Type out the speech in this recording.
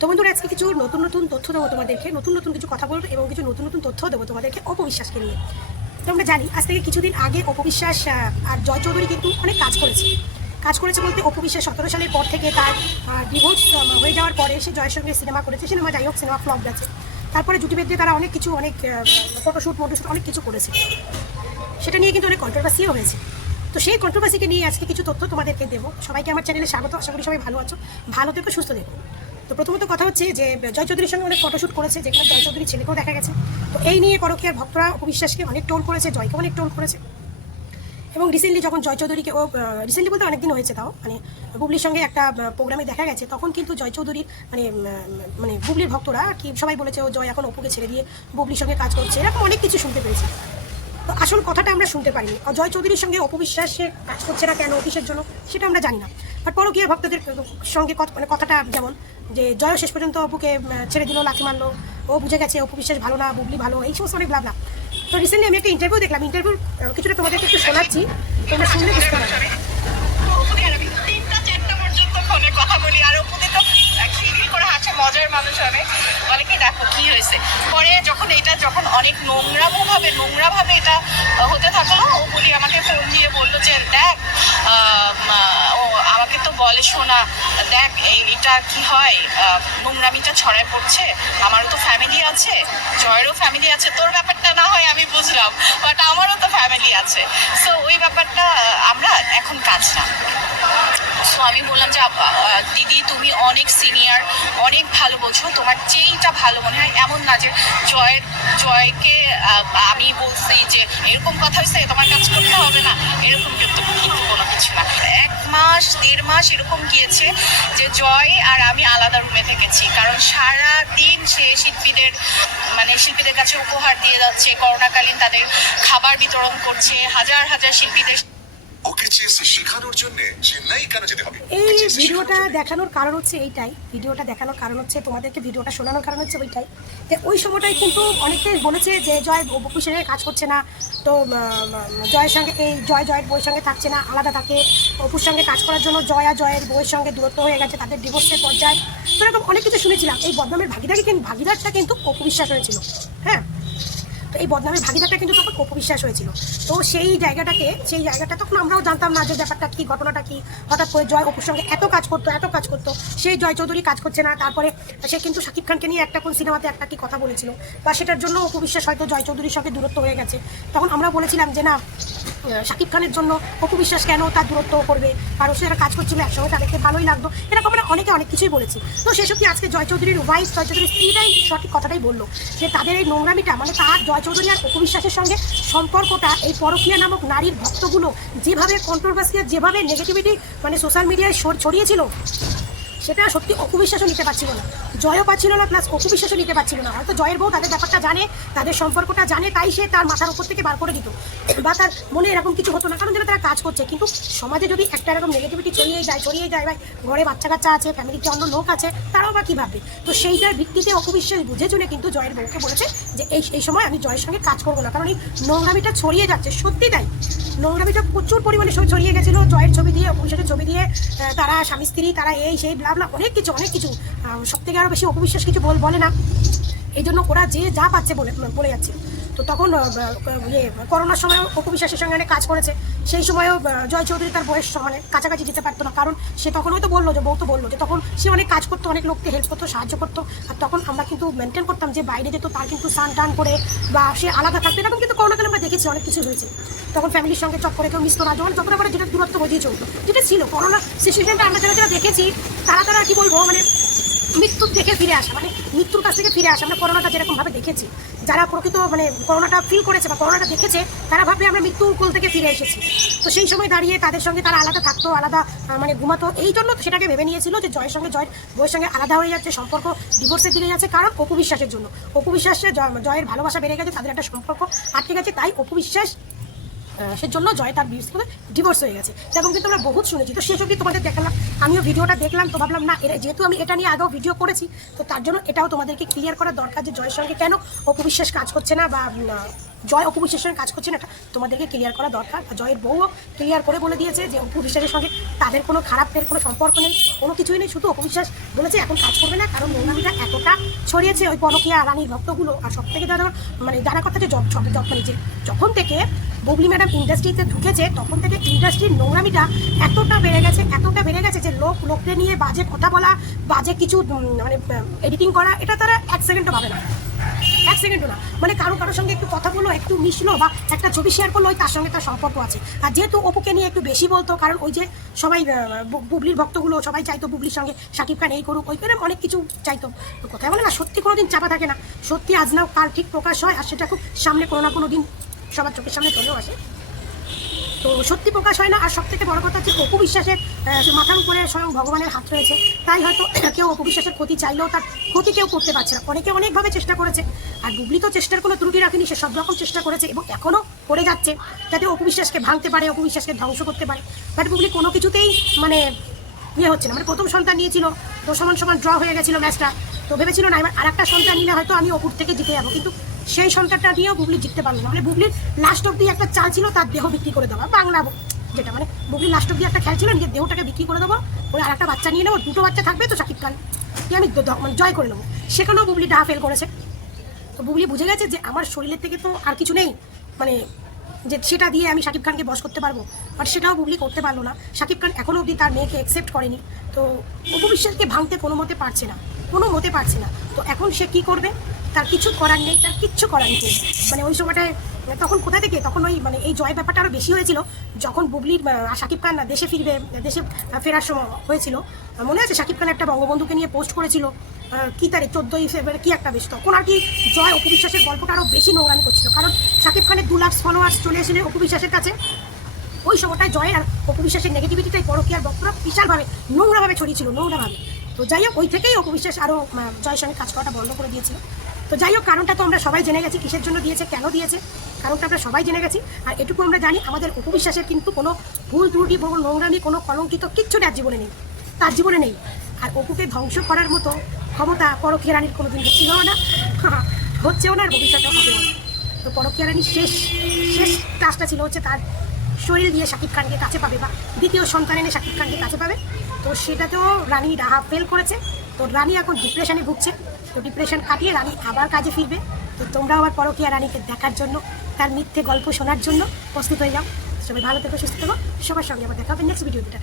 তো বন্ধুরা আজকে কিছু নতুন নতুন তথ্য দেবো তোমাদেরকে, নতুন নতুন কিছু কথা বলবো এবং কিছু নতুন নতুন তথ্য দেবো তোমাদেরকে অপবিশ্বাসকে নিয়ে। তো আমরা জানি আজ থেকে কিছুদিন আগে অপবিশ্বাস আর জয় চৌধুরী কিন্তু অনেক কাজ করেছে বলতে অপবিশ্বাস 17 সালের পর থেকে তার ডিভোর্স হয়ে যাওয়ার পরে সে জয়ের সঙ্গে সিনেমা করেছে। সিনেমা যাই হোক, সিনেমা ফ্লপ গেছে। তারপরে জুটি বেঁধে তারা অনেক ফটোশ্যুট অনেক কিছু করেছে। সেটা নিয়ে কিন্তু অনেক কন্ট্রোভার্সিও হয়েছে। তো সেই কন্ট্রোভার্সিকে নিয়ে আজকে কিছু তথ্য তোমাদেরকে দেবো। সবাইকে আমার চ্যানেলে স্বাগত, আশা করি সবাই ভালো আছো, ভালো থেকো, সুস্থ থেকো। তো প্রথমত কথা হচ্ছে যে জয় চৌধুরীর সঙ্গে অনেক ফটোশ্যুট করেছে, যেখানে জয় চৌধুরীর ছেলেকেও দেখা গেছে। তো এই নিয়ে পরকীয়ার ভক্তরা অপবিশ্বাসকে অনেক টোল করেছে, জয়কে অনেক টোল করেছে। এবং রিসেন্টলি যখন জয় চৌধুরীকে রিসেন্টলি বলতে অনেকদিন হয়েছে, তাও বুবলির সঙ্গে একটা প্রোগ্রামে দেখা গেছে, তখন কিন্তু জয় চৌধুরীর বুবলির ভক্তরা কি সবাই বলেছে ও জয় এখন অপুকে ছেড়ে দিয়ে বুবলির সঙ্গে কাজ করছে, এরকম অনেক কিছু শুনতে পেরেছি। তো আসল কথাটা আমরা শুনতে পারিনি। জয় চৌধুরীর সঙ্গে অপবিশ্বাসে কাজ করছে না কেন, কিসের জন্য, সেটা আমরা জানি না। বাট পরকীয়া ভক্তদের সঙ্গে কথাটা যেমন যে জয় শেষ পর্যন্ত অপুকে ছেড়ে দিল, লাথি মারলো, ও বুঝে গেছে অপবিশ্বাস ভালো না, বুবলি ভালো, এই সমস্ত অনেক ব্লাবলা। তো রিসেন্টলি আমি একটা ইন্টারভিউ দেখলাম, কিছুটা তোমাদেরকে একটু শোনাচ্ছি, তোমরা শুনলে বুঝতে পারবে। কথা বলি আর অপুদি তো করে হাসে, মজার মানুষ অনেক, বলে কি দেখো কি হয়েছে। পরে যখন অনেক নোংরা ভাবে এটা হতে থাকলো, অপুদি আমাকে ফোন দিয়ে বললো যে দেখ, ও আমাকে তো বলে শোনা, দেখ এটা কি হয়, নোংরামিটা ছড়ায় পড়ছে, আমারও তো ফ্যামিলি আছে, জয়েরও ফ্যামিলি আছে, তোর ব্যাপারটা না হয় আমি বুঝলাম, বাট আমারও তো ফ্যামিলি আছে। সো ওই ব্যাপারটা আমরা এখন কাজ না। সো আমি বললাম যে দিদি তুমি অনেক সিনিয়র, অনেক ভালো বোঝো, তোমার যেইটা ভালো মনে হয়, এমন না যে জয়কে আমি বলছি যে এরকম কথা হয়েছে তোমার কাজ করতে হবে না, এরকম কিন্তু কোনো কিছু না। 1 মাস 1.5 মাস এরকম গিয়েছে যে জয় আর আমি আলাদা রুমে থেকেছি, কারণ সারা দিন সে শিল্পীদের কাছে উপহার দিয়ে যাচ্ছে, করোনাকালীন তাদের খাবার বিতরণ করছে, হাজার হাজার শিল্পীদের। এই ভিডিওটা দেখানোর কারণ হচ্ছে তোমাদেরকে ভিডিওটা শোনানোর কারণ হচ্ছে ওইটাই, যে ওই সময়টাই কিন্তু অনেকেই বলেছে যে জয় অপুর সঙ্গে কাজ করছে না, তো জয়ের সঙ্গে জয়ের বউয়ের সঙ্গে থাকছে না, আলাদা থাকে, অপুর সঙ্গে কাজ করার জন্য জয় আর জয়ের বউয়ের সঙ্গে দূরত্ব হয়ে গেছে, তাদের ডিভোর্সের পর্যায়ে। তো এরকম অনেক কিছু শুনেছিলাম। এই বদনামের ভাগিদারটা কিন্তু অপবিশ্বাস হয়েছিল। হ্যাঁ, তো এই বদনামের ভাগিদারটা কিন্তু তখন অপবিশ্বাস হয়েছিল। তো সেই জায়গাটা তখন আমরাও জানতাম না যে ব্যাপারটা কি, ঘটনাটা কি। হঠাৎ করে জয় অপুর সঙ্গে এত কাজ করতো, সেই জয় চৌধুরী কাজ করছে না। তারপরে সে কিন্তু শাকিব খানকে নিয়ে কোন সিনেমাতে একটা কি কথা বলেছিল, বা সেটার জন্য অপবিশ্বাস হয়তো জয় চৌধুরীর সঙ্গে দূরত্ব হয়ে গেছে। তখন আমরা বলেছিলাম যে না, শাকিব খানের জন্য অপবিশ্বাস কেন তার দূরত্ব করবে, কারণ সেটা কাজ করছিল একসঙ্গে, তাদেরকে ভালোই লাগতো, এরকম আমরা অনেক কিছুই বলেছি। তো সেসব কি আজকে জয় চৌধুরীর স্ত্রীটাই সঠিক কথাটাই বললো, যে তাদের এই নোংরামিটা, তার জয় চৌধুরী আর অপবিশ্বাসের সঙ্গে সম্পর্কটা, এই পরকীয়া নামক নারীর ভক্তগুলো যেভাবে কন্ট্রোভার্সি, যেভাবে নেগেটিভিটি সোশ্যাল মিডিয়ায় ছড়িয়েছিল, সেটা সত্যি অপবিশ্বাসও নিতে পারছিল না, জয়ও পাচ্ছিল না, প্লাস অপবিশ্বাসও নিতে পারছিল না। হয়তো জয়ের বউ তাদের ব্যাপারটা জানে, তাদের সম্পর্কটা জানে, তাই সে তার মাথার উপর থেকে বার করে দিত, বা তার মনে এরকম কিছু হতো না, কারণ যেন তারা কাজ করছে। কিন্তু সমাজে যদি একটা এরকম নেগেটিভিটি ছড়িয়ে যায় ভাই, ঘরে বাচ্চা কাচ্চা আছে, ফ্যামিলিতে অন্য লোক আছে, তারাও বা কী ভাববে। তো সেইটার ভিত্তিতে অপবিশ্বাস বুঝে শুনে কিন্তু জয়ের বউকে বলেছে যে এই সময় আমি জয়ের সঙ্গে কাজ করবো না, কারণ এই নোংরামিটা ছড়িয়ে যাচ্ছে। সত্যি তাই, নোংরামিটা প্রচুর পরিমাণে ছড়িয়ে গেছিলো, জয়ের ছবি দিয়ে, অপবিশ্বাসের ছবি দিয়ে, তারা স্বামী স্ত্রী, তারা এই সেই ব্লাবলা অনেক কিছু। সব থেকে আরও বেশি অপবিশ্বাস কিছু বলে না, এই জন্য ওরা যে যা পাচ্ছে বলে যাচ্ছে। তো তখন করোনার সময় অপবিশ্বাসের সঙ্গে অনেক কাজ করেছে, সেই সময়ও জয় চৌধুরী তার বয়স কাছাকাছি যেতে পারতো না, কারণ সে তখন হয়তো বললো যে তখন সে অনেক কাজ করতো, অনেক লোককে হেল্প করতো, সাহায্য করতো। আর তখন আমরা কিন্তু মেনটেন করতাম যে বাইরে যেত, তার কিন্তু স্নান টান করে বা সে আলাদা থাকতো, এরকম কিন্তু করোনাকালে আমরা দেখেছি অনেক কিছু হয়েছে। তখন ফ্যামিলির সঙ্গে চট করে কেউ মিশতো না, যখন আমরা যেটা দূরত্ব বজিয়ে চলতো, যেটা ছিল করোনা সিচুয়েশনটা আমরা যারা দেখেছি, তারা কি বলবো, মৃত্যুর থেকে ফিরে আসা, মৃত্যুর কাছ থেকে ফিরে আসা। আমরা করোনাটা যেরকমভাবে দেখেছি, যারা প্রকৃত করোনাটা ফিল করেছে বা করোনাটা দেখেছে, তারা ভাববে আমরা মৃত্যুর কোল থেকে ফিরে এসেছি। তো সেই সময় দাঁড়িয়ে তাদের সঙ্গে তারা আলাদা থাকতো, আলাদা ঘুমাতো, এই জন্য সেটাকে ভেবে নিয়েছিল যে জয়ের বউয়ের সঙ্গে আলাদা হয়ে যাচ্ছে, সম্পর্ক ডিভোর্সের দিকে যাচ্ছে, কারণ অপবিশ্বাসের জন্য। অপবিশ্বাসে জয়ের ভালোবাসা বেড়ে গেছে, তাদের একটা সম্পর্ক আটকে গেছে, তাই অপবিশ্বাস সেজন্য জয় তার ডিভোর্স হয়ে গেছে। এবং কিন্তু আমরা বহুত শুনেছি। তো সেসব কি তোমাদের দেখালাম, আমিও ভিডিওটা দেখলাম, তো ভাবলাম না, যেহেতু আমি এটা নিয়ে আগেও ভিডিও করেছি, তো তার জন্য এটাও তোমাদেরকে ক্লিয়ার করা দরকার যে জয়ের সঙ্গে কেন অপবিশ্বাস কাজ করছে না, বা জয় অপু বিশ্বাসের সঙ্গে কাজ করছে না, এটা তোমাদেরকে ক্লিয়ার করা দরকার। আর জয়ের বউও ক্লিয়ার করে বলে দিয়েছে যে অপু বিশ্বাসের সঙ্গে তাদের কোনো খারাপের কোনো সম্পর্ক নেই, কোনো কিছুই নেই। শুধু অপু বিশ্বাস বলেছে এখন কাজ করবে না, কারণ নোংরামিটা এতটা ছড়িয়েছে ওই পরকীয়া রানীর ভক্তগুলো। আর সব থেকে যারা মানে যারা কথা যে মানে যে যখন থেকে বুবলি ম্যাডাম ইন্ডাস্ট্রিতে ঢুকেছে তখন থেকে ইন্ডাস্ট্রির নোংরামিটা এতটা বেড়ে গেছে যে লোককে নিয়ে বাজে কথা বলা, বাজে কিছু মানে এডিটিং করা, এটা তারা 1 সেকেন্ডও ভাবে না, 1 সেকেন্ডও না। মানে কারোর সঙ্গে একটু কথা বললো, একটু মিশলো বা একটা ছবি শেয়ার করলো, তার সঙ্গে তার সম্পর্ক আছে। আর যেহেতু অপুকে নিয়ে একটু বেশি বলতো, কারণ ওই যে সবাই বুবলির ভক্তগুলো সবাই চাইতো বুবলির সঙ্গে শাকিব খান এই করুক ওই করে, অনেক কিছু চাইতো। তো কোথায় বলে না, সত্যি কোনো দিন চাপা থাকে না, সত্যি আজ নাও কাল ঠিক প্রকাশ হয়, আর সেটা খুব সামনে কোনো না কোনো দিন সবার চোখের সামনে চলেও আসে। তো সত্যি প্রকাশ হয় না। আর সব থেকে বড় কথা হচ্ছে অপু বিশ্বাসের মাথার উপরে স্বয়ং ভগবানের হাত রয়েছে, তাই হয়তো কেউ অপু বিশ্বাসের ক্ষতি চাইলেও তার ক্ষতি কেউ করতে পারছে না। অনেকে অনেকভাবে চেষ্টা করেছে, আর বুবলি তো চেষ্টার কোনো ত্রুটি রাখেনি, সে সব রকম চেষ্টা করেছে এবং এখনও করে যাচ্ছে যাতে অপু বিশ্বাসকে ভাঙতে পারে, অপু বিশ্বাসকে ধ্বংস করতে পারে। বাট বুবলি কোনো কিছুতেই মানে হচ্ছে না। মানে প্রথম সন্তান নিয়েছিল তো সমান ড্র হয়ে গেছিলো ম্যাচটা, তো ভেবেছিল না এবার আর একটা সন্তান নিলে হয়তো আমি অপুর থেকে জিতে যাবো, কিন্তু সেই সন্তানটা নিয়েও বুবলি জিততে পারলো না। মানে বুবলির লাস্ট অব্দি একটা চাল ছিল তার দেহ বিক্রি করে দেওয়া, বাংলা যেটা মানে বুবলির লাস্ট অব্দি একটা খেয়াল ছিল নিজের দেহটাকে বিক্রি করে দেবো, ওই আর একটা বাচ্চা নিয়ে নেবো, 2টো বাচ্চা থাকবে তো শাকিব খান আমি মানে জয় করে নেবো। সেখানেও বুবলি ডাহা ফেল করেছে। তো বুবলি বুঝে গেছে যে আমার শরীরের থেকে তো আর কিছু নেই, মানে যে সেটা দিয়ে আমি শাকিব খানকে বশ করতে পারবো, বাট সেটাও বুবলি করতে পারলো না। শাকিব খান এখনও অবধি তার মেয়েকে অ্যাকসেপ্ট করেনি, তো অপু বিশ্বাসকে ভাঙতে কোনো মতে পারছে না। তো এখন সে কি করবে, তার কিছু করার নেই, তার কিচ্ছু করার নেই। মানে ওই সময়টায় তখন কোথা থেকে তখন ওই মানে এই জয় ব্যাপারটা আরও বেশি হয়েছিল যখন বুবলির শাকিব খান দেশে ফেরার সময় হয়েছিল। মনে আছে শাকিব খান একটা বঙ্গবন্ধুকে নিয়ে পোস্ট করেছিল কি তারিখ 14ই ফেব্রুয়ারি কি একটা বেশ, তখন আর কি জয় অপু বিশ্বাসের গল্পটা আরও বেশি নোংরামি করছিল, কারণ শাকিব খানের 2 লাখ ফলোয়ার্স চলে এসেছিলেন অপু বিশ্বাসের কাছে। ওই সময়টায় জয়ের আর অপু বিশ্বাসের নেগেটিভিটিটাই পরকীয়ার বক্তরা বিশালভাবে নোংরাভাবে ছড়িয়েছিল, নোংরাভাবে। তো যাই হোক ওই থেকেই অপু বিশ্বাস আরও জয়ের সঙ্গে কাজ করাটা বন্ধ করে দিয়েছিল। তো যাই হোক কারণটা তো আমরা সবাই জেনে গেছি, কিসের জন্য দিয়েছে, কেন দিয়েছে, কারণটা আমরা সবাই জেনে গেছি। আর এটুকু আমরা জানি আমাদের অপু বিশ্বাসের কিন্তু কোনো ভুল ত্রুটি, কোনো নোংরামি, কোনো কলঙ্কিত কিচ্ছু তার জীবনে নেই। আর অপুকে ধ্বংস করার মতো ক্ষমতা পরকীয়া রানীর কোনো দিন ছিল না, হচ্ছেও না, আর ভবিষ্যতেও হবেও না। তো পরকীয়া রানীর শেষ কাজটা ছিল হচ্ছে তার শরীর দিয়ে শাকিব খানকে কাছে পাবে বা দ্বিতীয় সন্তান এনে শাকিব খানকে কাছে পাবে। তো সেটাতেও রানী ডাহা ফেল করেছে। তো রানী এখন ডিপ্রেশনে ভুগছে, তো ডিপ্রেশন কাটিয়ে রানী আবার কাজে ফিরবে। তো তোমরাও আবার পরকীয়া রানীকে দেখার জন্য, তার মিথ্যে গল্প শোনার জন্য প্রস্তুত হয়ে যাও। সবাই ভালো থেকো, সুস্থ থেকো, সবার সঙ্গে আবার দেখা হবে নেক্সট ভিডিওতে।